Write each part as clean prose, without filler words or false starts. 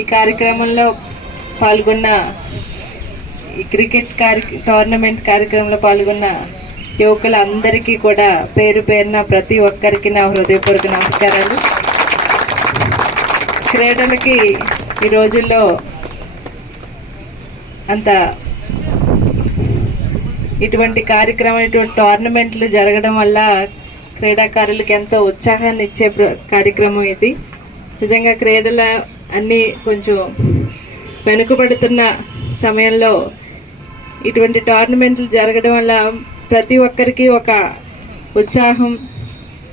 ఈ కార్యక్రమంలో పాల్గొన్న ఈ క్రికెట్ టోర్నమెంట్ కార్యక్రమంలో పాల్గొన్న యువకులందరికీ కూడా పేరు పేరున ప్రతి ఒక్కరికి నా హృదయపూర్వక నమస్కారాలు. క్రీడలకి ఈ రోజుల్లో అంత ఇటువంటి కార్యక్రమం, ఇటువంటి టోర్నమెంట్లు జరగడం వల్ల క్రీడాకారులకు ఎంతో ఉత్సాహాన్ని ఇచ్చే కార్యక్రమం ఇది. నిజంగా క్రీడల అన్ని కొంచెం వెనుకబడుతున్న సమయంలో ఇటువంటి టోర్నమెంట్లు జరగడం వల్ల ప్రతి ఒక్కరికి ఒక ఉత్సాహం,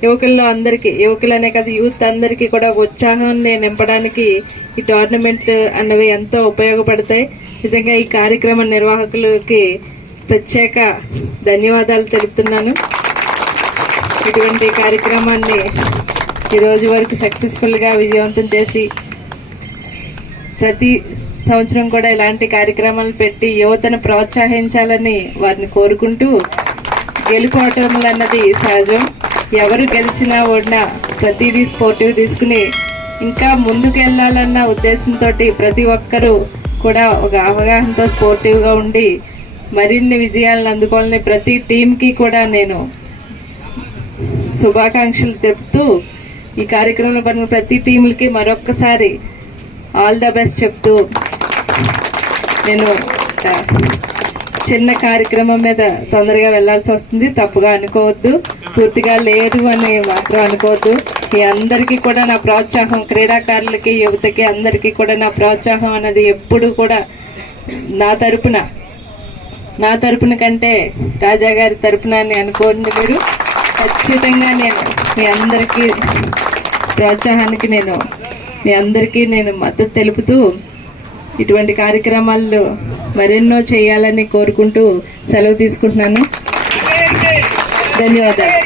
యువకులనే కాదు యూత్ అందరికీ కూడా ఒక ఉత్సాహాన్ని నింపడానికి ఈ టోర్నమెంట్లు అన్నవి ఎంతో ఉపయోగపడతాయి. నిజంగా ఈ కార్యక్రమ నిర్వాహకులకి ప్రత్యేక ధన్యవాదాలు తెలుపుతున్నాను. ఇటువంటి కార్యక్రమాన్ని ఈ రోజు వరకు సక్సెస్ఫుల్ గా విజయవంతం చేసి ప్రతి సంవత్సరం కూడా ఇలాంటి కార్యక్రమాలు పెట్టి యువతను ప్రోత్సహించాలని వారిని కోరుకుంటూ, గెలుపోవటములు అన్నది సహజం. ఎవరు గెలిచినా ఓడినా ప్రతిదీ స్పోర్టివ్ తీసుకుని ఇంకా ముందుకు వెళ్లాలన్న ఉద్దేశంతో ప్రతి ఒక్కరూ కూడా ఒక అవగాహనతో స్పోర్టివ్ గా ఉండి మరిన్ని విజయాలను అందుకోవాలని ప్రతి టీంకి కూడా నేను శుభాకాంక్షలు తెలుపుతూ, ఈ కార్యక్రమంలో పడిన ప్రతి టీంలకి మరొక్కసారి ఆల్ ద బెస్ట్ చెప్తూ, నేను చిన్న కార్యక్రమం మీద తొందరగా వెళ్లాల్సి వస్తుంది, తప్పుగా అనుకోవద్దు, పూర్తిగా లేదు అని మాత్రం అనుకోవద్దు. ఈ అందరికీ కూడా నా ప్రోత్సాహం, క్రీడాకారులకి యువతకి అందరికీ కూడా నా ప్రోత్సాహం అనేది ఎప్పుడు కూడా నా తరపున కంటే రాజా గారి తరపున అని అనుకోండి. మీరు ఖచ్చితంగా నేను మీ అందరికీ ప్రోత్సాహానికి మీ అందరికీ నేను మద్దతు తెలుపుతూ ఇటువంటి కార్యక్రమాలు మరెన్నో చేయాలని కోరుకుంటూ సెలవు తీసుకుంటున్నాను. ధన్యవాదాలు.